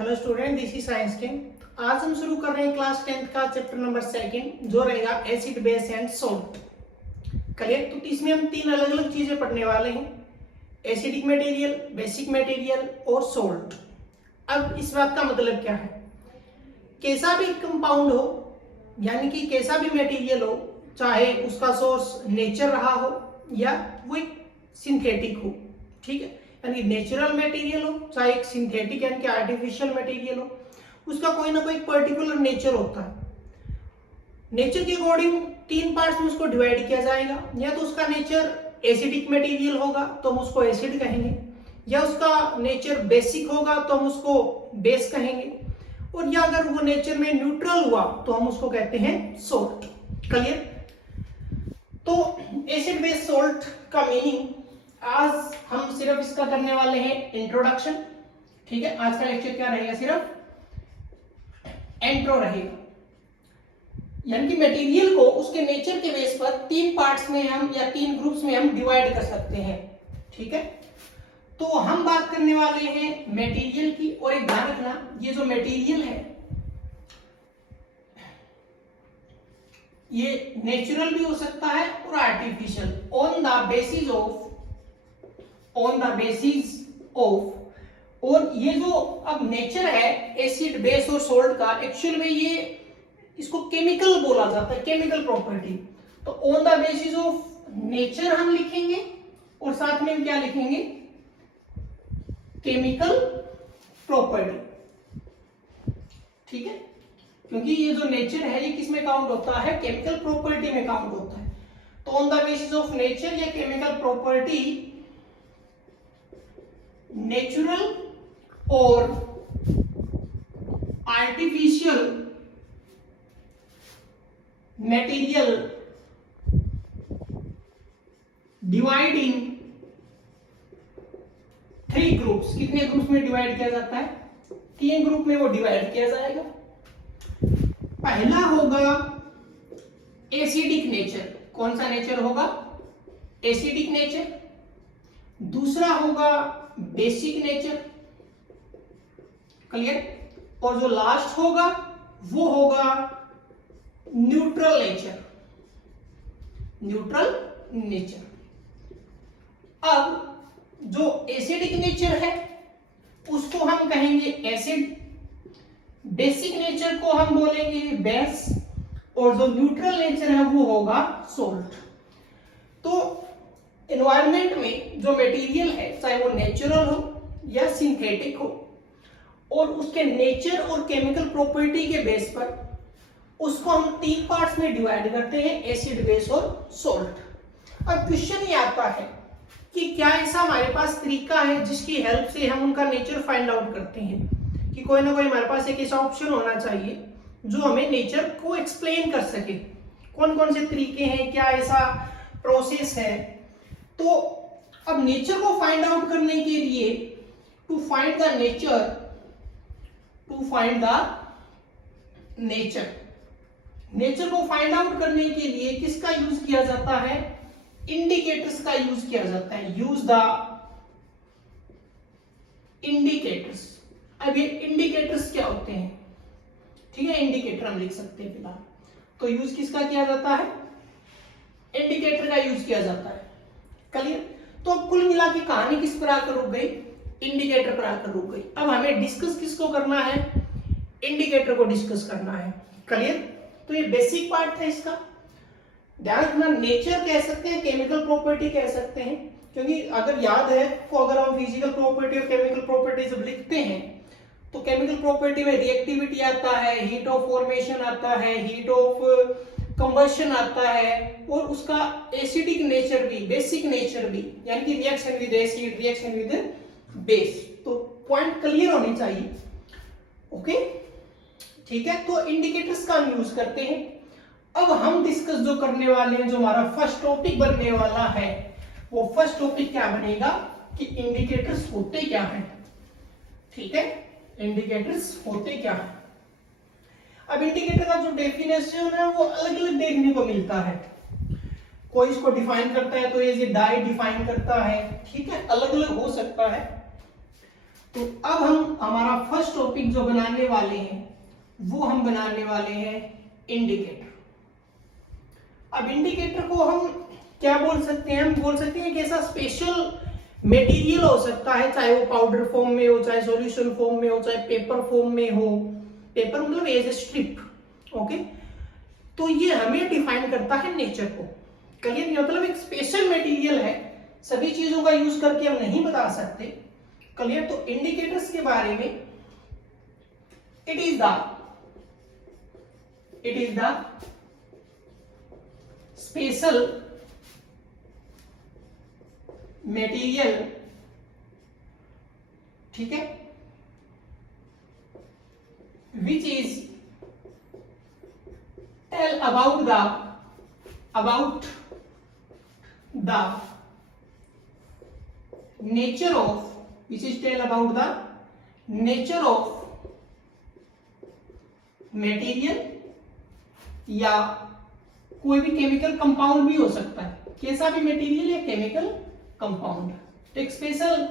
Hello student, this is science के। आज हम शुरू कर रहे हैं क्लास 10th का चैप्टर नंबर 2 जो रहेगा acid base and salt. Clear? तो इसमें हम तीन अलग अलग चीजें पढ़ने वाले हैं, एसिडिक मटेरियल, बेसिक मटेरियल और सोल्ट। अब इस बात का मतलब क्या है, कैसा भी कंपाउंड हो यानी कि कैसा भी मटेरियल हो, चाहे उसका सोर्स नेचर रहा हो या वो एक सिंथेटिक हो, ठीक है, यानी नेचुरल मटेरियल हो चाहे एक सिंथेटिक यानी कि आर्टिफिशियल मटेरियल हो, उसका कोई ना कोई पर्टिकुलर नेचर होता है। नेचर के अकॉर्डिंग तीन पार्ट्स में उसको डिवाइड किया जाएगा। या तो उसका नेचर एसिडिक मटेरियल होगा तो हम उसको एसिड कहेंगे, या उसका नेचर बेसिक होगा तो हम उसको बेस कहेंगे, और या अगर वो नेचर में न्यूट्रल हुआ तो हम उसको कहते हैं सोल्ट। क्लियर? तो एसिड बेस सोल्ट का मीनिंग आज हम सिर्फ इसका करने वाले हैं इंट्रोडक्शन। ठीक है, आज का लेक्चर क्या रहेगा, सिर्फ इंट्रो रहेगा, यानी कि मटेरियल को उसके नेचर के बेस पर तीन पार्ट्स में हम या तीन ग्रुप्स में हम डिवाइड कर सकते हैं। ठीक है, तो हम बात करने वाले हैं मटेरियल की। और एक ध्यान रखना, ये जो मटेरियल है ये नेचुरल भी हो सकता है और artificial, on the basis of. और ये जो अब नेचर है एसिड बेस और सोल्ट का, एक्चुअल में ये इसको केमिकल बोला जाता है, केमिकल प्रॉपर्टी। तो on the basis of nature हम लिखेंगे और साथ में क्या लिखेंगे, केमिकल प्रॉपर्टी। ठीक है, क्योंकि ये जो नेचर है ये किस में काउंट होता है, केमिकल प्रॉपर्टी में काउंट होता है। तो on the basis of nature या केमिकल प्रॉपर्टी, नेचुरल और artificial material divide in three groups. कितने ग्रुप्स में डिवाइड किया जाता है, तीन ग्रुप में वो डिवाइड किया जाएगा। पहला होगा एसिडिक नेचर। कौन सा नेचर होगा, एसिडिक नेचर। दूसरा होगा बेसिक नेचर। क्लियर? और जो लास्ट होगा वो होगा न्यूट्रल नेचर। Neutral nature. अब जो एसिडिक नेचर है उसको हम कहेंगे एसिड, बेसिक नेचर को हम बोलेंगे बेस, और जो न्यूट्रल नेचर है वो होगा सोल्ट। तो एनवायरनमेंट में जो मटेरियल है चाहे वो नेचुरल हो या सिंथेटिक हो, और उसके नेचर और केमिकल प्रॉपर्टी के बेस पर उसको हम तीन पार्ट्स में डिवाइड करते हैं, एसिड, बेस और सोल्ट। अब क्वेश्चन ये आता है कि क्या ऐसा हमारे पास तरीका है जिसकी हेल्प से हम उनका नेचर फाइंड आउट करते हैं, कि कोई ना कोई हमारे पास एक ऐसा ऑप्शन होना चाहिए जो हमें नेचर को एक्सप्लेन कर सके। कौन कौन से तरीके हैं, क्या ऐसा प्रोसेस है? तो अब नेचर को फाइंड आउट करने के लिए, टू फाइंड द नेचर को फाइंड आउट करने के लिए किसका यूज किया जाता है, इंडिकेटर्स का यूज किया जाता है। Use the indicators. अब ये इंडिकेटर्स क्या होते हैं, ठीक है, इंडिकेटर हम लिख सकते हैं फिलहाल। तो यूज किसका किया जाता है, इंडिकेटर का यूज किया जाता है। क्लियर? तो अब कुल मिला के कहानी किस पर आकर रुक गई, इंडिकेटर पर आकर रुक गई। अब हमें डिस्कस किसको करना है, इंडिकेटर को डिस्कस करना है। क्लियर? तो ये बेसिक पार्ट था इसका। ध्यान रखना, नेचर कह सकते हैं, केमिकल प्रॉपर्टी कह सकते हैं, क्योंकि अगर याद है तो अगर हम फिजिकल प्रॉपर्टी और केमिकल प्रॉपर्टी जब लिखते हैं तो केमिकल प्रॉपर्टी में रिएक्टिविटी आता है, हीट ऑफ फॉर्मेशन आता है, हीट ऑफ कंबशन आता है, और उसका एसिडिक नेचर भी, बेसिक नेचर भी, यानी कि reaction with acid, reaction with base. तो पॉइंट क्लियर होने चाहिए। ओके, ठीक है, तो इंडिकेटर्स का हम यूज करते हैं। अब हम डिस्कस जो करने वाले हैं, जो हमारा फर्स्ट टॉपिक बनने वाला है, वो फर्स्ट टॉपिक क्या बनेगा कि इंडिकेटर्स होते क्या हैं। ठीक है, इंडिकेटर्स होते क्या हैं। अब इंडिकेटर का जो डेफिनेशन है वो अलग अलग देखने को मिलता है। कोई इसको डिफाइन करता है तो ये डाई डिफाइन करता है, ठीक है, अलग अलग हो सकता है। तो अब हम हमारा फर्स्ट टॉपिक जो बनाने वाले हैं वो हम बनाने वाले हैं इंडिकेटर। अब इंडिकेटर को हम क्या बोल सकते हैं? हम बोल सकते हैं कि ऐसा स्पेशल मटेरियल हो सकता है, चाहे वो पाउडर फॉर्म में हो, चाहे सॉल्यूशन फॉर्म में हो, चाहे पेपर फॉर्म में हो। पेपर मतलब एज ए स्ट्रिप, ओके। तो ये हमें डिफाइन करता है नेचर को। क्लियर? मतलब एक स्पेशल मटेरियल है, सभी चीजों का यूज करके हम नहीं बता सकते। क्लियर? तो इंडिकेटर्स के बारे में it is the special material, ठीक है, which is tell about the nature of, which is tell about the nature of material, या कोई भी केमिकल कंपाउंड भी हो सकता है, कैसा भी मटेरियल या केमिकल कंपाउंड। एक स्पेशल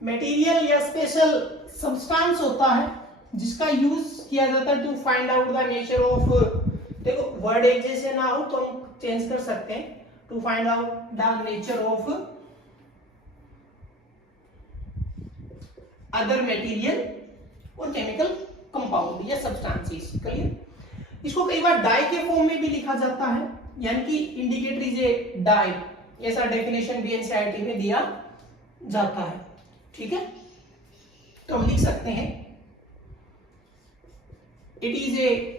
मटेरियल या स्पेशल सब्सटेंस होता है जिसका यूज किया जाता है to find out the nature of, देखो वर्ड एक जैसे ना हो तो हम चेंज कर सकते हैं, to find out the nature of other material और केमिकल कंपाउंड या सब्सटेंसेस। क्लियर? इसको कई बार डाई के फॉर्म में भी लिखा जाता है, यानी कि इंडिकेटर इज ए डाई, ऐसा डेफिनेशन भी एनसीईआरटी में दिया जाता है। ठीक है, तो हम लिख सकते हैं it is a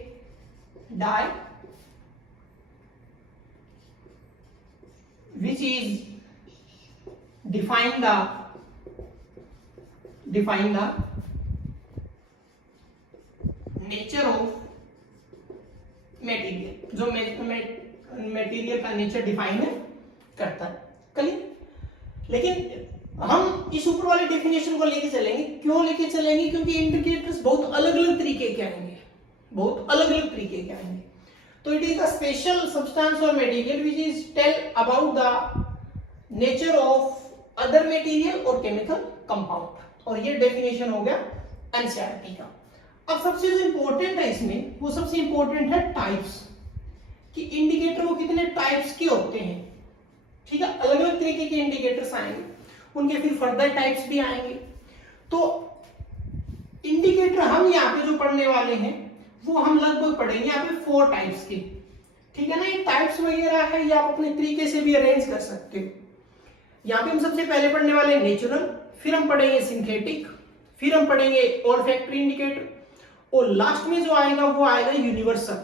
dye which is define the nature of material, जो मटेरियल का नेचर डिफाइन करता है। क्लियर? लेकिन हम इस ऊपर वाले डेफिनेशन को लेके चलेंगे। क्यों लेके चलेंगे? क्योंकि इंडिकेटर्स बहुत अलग अलग तरीके के आएंगे, तो it is a special substance और material which is tell about the nature of other material और केमिकल कंपाउंड, और ये डेफिनेशन हो गया एनसीईआरटी का। अब सबसे जो इंपॉर्टेंट है इसमें, वो सबसे इंपॉर्टेंट है टाइप्स, कि इंडिकेटर वो कितने टाइप्स के होते हैं। ठीक है, अलग अलग तरीके के इंडिकेटर्स आएंगे, उनके फिर फर्दर टाइप्स भी आएंगे। तो इंडिकेटर हम यहाँ पे जो पढ़ने वाले हैं वो हम लगभग पढ़ेंगे यहाँ पे 4 टाइप्स के। ठीक है ना, ये टाइप्स वगैरह है, ये आप अपने तरीके से भी अरेंज कर सकते हो। यहाँ पे हम सबसे पहले पढ़ने वाले हैं नेचुरल, फिर हम पढ़ेंगे सिंथेटिक, फिर हम पढ़ेंगे ऑल्फैक्टरी इंडिकेटर, और लास्ट में जो आएगा वो आएगा यूनिवर्सल।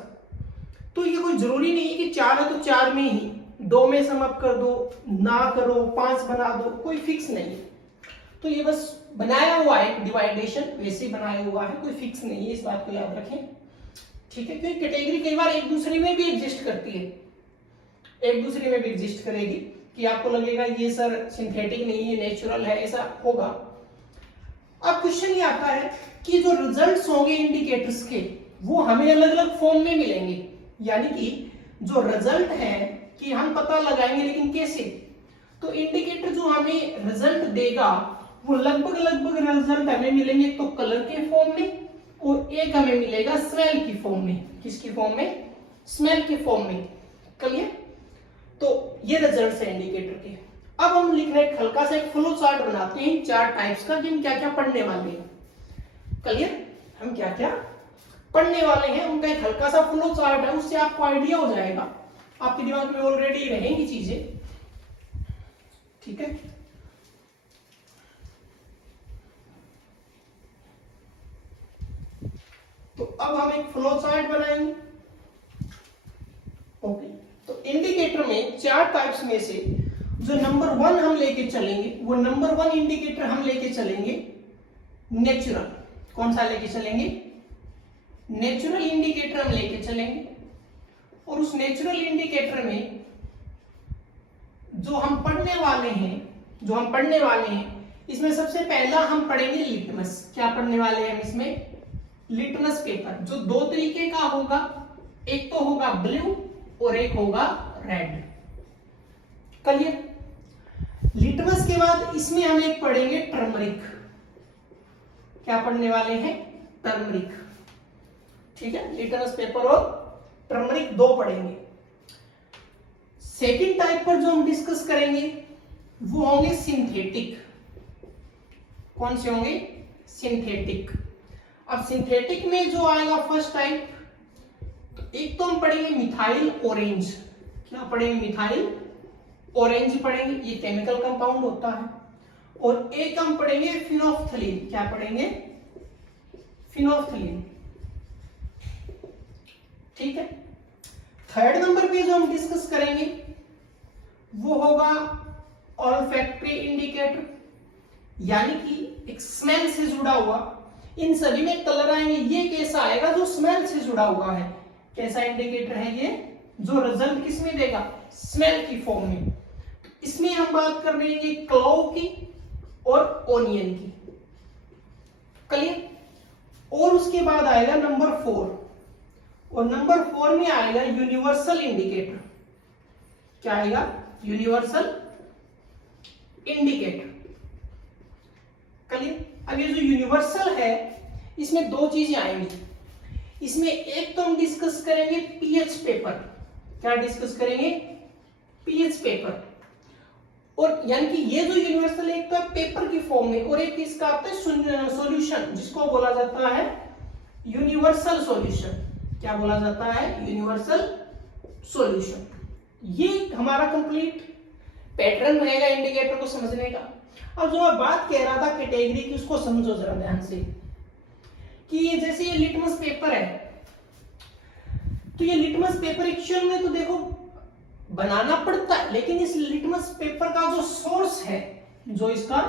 तो ये कोई जरूरी नहीं है कि 4 है तो 4 में ही 2 में सम अप कर दो, ना करो 5 बना दो, कोई फिक्स नहीं है। तो ये बस बनाया हुआ है डिवाइडेशन, वैसे बनाया हुआ है, कोई फिक्स नहीं है, इस बात को याद रखें। ठीक है, क्योंकि कैटेगरी कई बार एक दूसरे में भी एग्जिस्ट करती है, एक दूसरे में भी एग्जिस्ट करेगी, कि आपको लगेगा ये सर सिंथेटिक नहीं है नेचुरल है, ऐसा होगा। अब क्वेश्चन ये आता है कि जो रिजल्ट्स होंगे इंडिकेटर्स के वो हमें अलग अलग फॉर्म में मिलेंगे, यानी कि जो रिजल्ट है कि हम पता लगाएंगे, लेकिन कैसे? तो इंडिकेटर जो हमें रिजल्ट देगा वो लगभग रिजल्ट हमें मिलेंगे तो कलर के फॉर्म में, और एक हमें मिलेगा स्मेल की फॉर्म में। किसकी फॉर्म में? स्मेल के फॉर्म में। क्लियर? तो ये रिजल्ट्स है इंडिकेटर के। अब हम लिख रहे हैं हल्का सा एक फ्लो चार्ट बनाते हैं 4 टाइप्स का, कि हम क्या क्या पढ़ने वाले हैं। क्लियर? हम क्या क्या पढ़ने वाले हैं उनका एक हल्का सा फ्लो चार्ट है, उससे आपको आइडिया हो जाएगा, आपके दिमाग में ऑलरेडी रहेंगी चीजें। ठीक है, तो अब हम एक फ्लो चार्ट बनाएंगे। ओके, तो इंडिकेटर में 4 टाइप्स में से जो नंबर 1 हम लेके चलेंगे, वो नंबर 1 इंडिकेटर हम लेके चलेंगे नेचुरल। कौन सा लेके चलेंगे? नेचुरल इंडिकेटर हम लेके चलेंगे। और उस नेचुरल इंडिकेटर में जो हम पढ़ने वाले हैं इसमें सबसे पहला हम पढ़ेंगे लिटमस। क्या पढ़ने वाले हैं हम इसमें? लिटमस पेपर, जो 2 तरीके का होगा, एक तो होगा ब्लू और एक होगा रेड। क्लियर? लिटमस के बाद इसमें हम एक पढ़ेंगे टर्मरिक। क्या पढ़ने वाले हैं? टर्मरिक। ठीक है, लिटमस पेपर और टर्मरिक दो पढ़ेंगे। सेकंड टाइप पर जो हम डिस्कस करेंगे वो होंगे सिंथेटिक। कौन से होंगे? सिंथेटिक। अब सिंथेटिक में जो आएगा फर्स्ट टाइप, तो एक तो हम पढ़ेंगे मिथाइल ऑरेंज। क्या पढ़ेंगे? मिथाइल ऑरेंज पढ़ेंगे, ये केमिकल कंपाउंड होता है। और एक हम पढ़ेंगे फिनोफ्थलीन। क्या पढ़ेंगे? फिनोफ्थलीन। ठीक है। थर्ड नंबर पे जो हम डिस्कस करेंगे वो होगा ऑल्फैक्टरी इंडिकेटर, यानी कि एक स्मेल से जुड़ा हुआ। इन सभी में कलर आएंगे, ये कैसा आएगा? जो स्मेल से जुड़ा हुआ है। कैसा इंडिकेटर है ये? जो रिजल्ट किसमें देगा? स्मेल की फॉर्म में। इसमें हम बात कर रहे हैं क्लोव की और ओनियन की। क्लियर? और उसके बाद आएगा नंबर 4, और नंबर 4 में आएगा यूनिवर्सल इंडिकेटर। क्या आएगा? Universal indicator. क्लियर? अब ये जो यूनिवर्सल है इसमें दो चीजें आएंगी। इसमें एक तो हम डिस्कस करेंगे पीएच पेपर। क्या डिस्कस करेंगे? PH paper. और यानी कि ये जो यूनिवर्सल है एक तो पेपर की फॉर्म में, और एक इसका आता है सॉल्यूशन, जिसको बोला जाता है यूनिवर्सल सॉल्यूशन। क्या बोला जाता है? Universal solution. ये हमारा कंप्लीट पैटर्न रहेगा इंडिकेटर को समझने का। अब जो मैं बात कह रहा था कैटेगरी की, उसको समझो जरा ध्यान से, कि ये जैसे ये लिटमस पेपर है, तो ये लिटमस पेपर एक्चुअल में तो देखो बनाना पड़ता है, लेकिन इस लिटमस पेपर का जो सोर्स है, जो इसका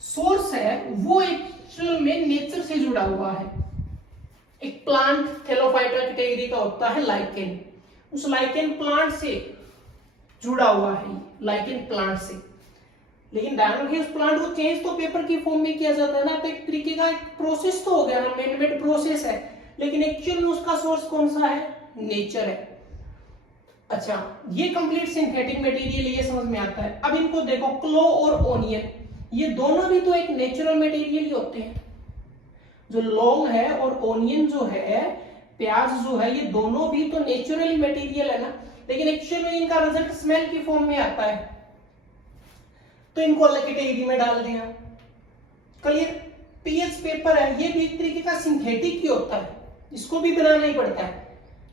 सोर्स है, वो एक्चुअल में नेचर से जुड़ा हुआ है। एक प्लांट थैलोफाइटा कैटेगरी का होता है लाइकेन, उस लाइकेन प्लांट से जुड़ा हुआ है, लाइकेन प्लांट से। लेकिन ध्यान रखिए, उस प्लांट को चेंज तो पेपर की फॉर्म में किया जाता है ना, तो एक तरीके का एक प्रोसेस तो हो गया ना, मैन-मेड प्रोसेस है, लेकिन एक्चुअल में उसका सोर्स कौन सा है? नेचर है। अच्छा, ये कंप्लीट सिंथेटिक मटेरियल, ये समझ में आता है। अब इनको देखो, क्लो और ओनियन, ये दोनों भी तो एक नेचुरल मटेरियल ही होते हैं। जो लौंग है और ओनियन जो है, प्याज जो है, ये दोनों भी तो नेचुरल मटेरियल है ना, लेकिन एक्चुअल में इनका रिजल्ट स्मेल की फॉर्म में आता है, तो इनको अलग कैटेगरी में डाल दिया। क्लियर? पीएच पेपर है, ये भी एक तरीके का सिंथेटिक ही होता है, इसको भी बनाना ही पड़ता है,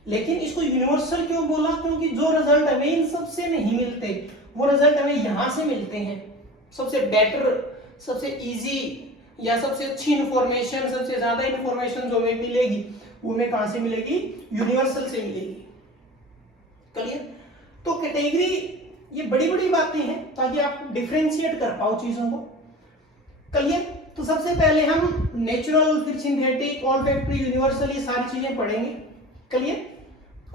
लेकिन इसको यूनिवर्सल क्यों बोला? क्योंकि जो रिजल्ट हमें इन सबसे नहीं मिलते, वो रिजल्ट हमें यहां से मिलते हैं। सबसे बेटर, सबसे इजी या सबसे अच्छी इंफॉर्मेशन, सबसे ज्यादा इंफॉर्मेशन जो हमें मिलेगी, वो हमें कहां से मिलेगी? यूनिवर्सल से मिलेगी। क्लियर? तो कैटेगरी ये बड़ी बड़ी बातें हैं ताकि आप डिफरेंशिएट कर पाओ चीजों को। क्लियर? तो सबसे पहले हम नेचुरल, फिर सिंथेटिक, ऑल्फैक्टरी, यूनिवर्सल, ये सारी चीजें पढ़ेंगे। Clear?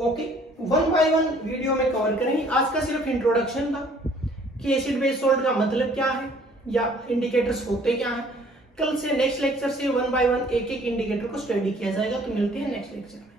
Okay, one by one video में कवर करेंगे। आज का सिर्फ इंट्रोडक्शन था कि एसिड बेस सॉल्ट का मतलब क्या है या इंडिकेटर्स होते क्या है। कल से नेक्स्ट लेक्चर से वन बाय वन एक एक इंडिकेटर को स्टडी किया जाएगा। तो मिलते हैं नेक्स्ट लेक्चर में।